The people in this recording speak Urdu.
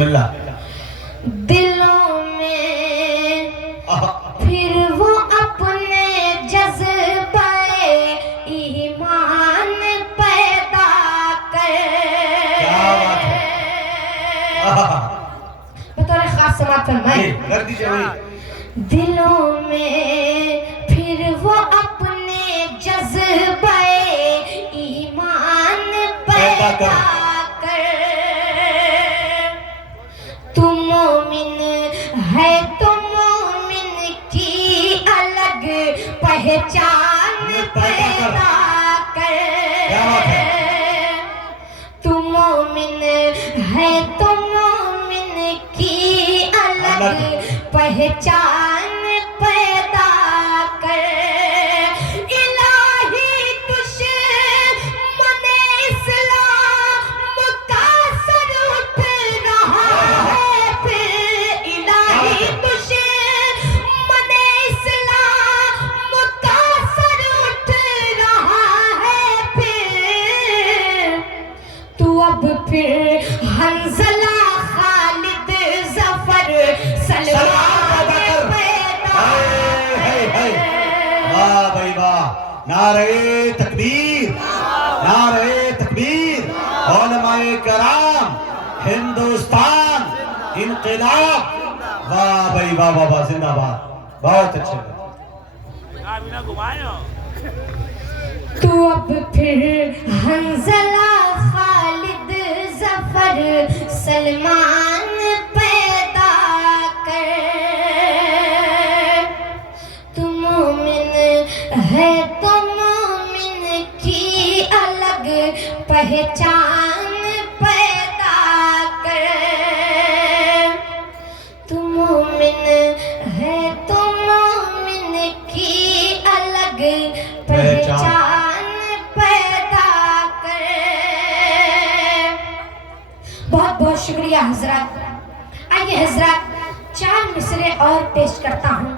بسم اللہ. دلوں میں پھر وہ اپنے جذبہ ایمان پیدا کر. کیا بات ہے. بطور خاص سماعت فرمائیں. کر دیجئے وہی. دلوں میں پھر وہ اپنے جذبہ ایمان پیدا کر. تو مومن ہے تو مومن کی الگ پہچان پیدا کر. تو مومن ہے تو مومن کی الگ پہچان پیدا کر. الہی دشمن اسلام کا سر اٹھ رہا ہے پھر. الہی دشمن اسلام کا سر اٹھ رہا ہے پھر. تو اب پھر حنظلہ خالد ظفر سلمان پیدا. واہ بھائی واہ. نعرہ تکبیر، نعرہ تکبیر. علماء کرام، ہندوستان انقلاب. واہ بھائی واہ واہ واہ. زندہ باد. بہت اچھے. تو اب پھر حنظلہ خالد ظفر سلمان پیدا کر. تو مومن ہے تو مومن کی الگ پہچان پیدا کر. تو مومن ہے تو مومن کی الگ پہچان پیدا کر. بہت بہت شکریہ حضرات. آئیے حضرات 4 مصرعے اور پیش کرتا ہوں.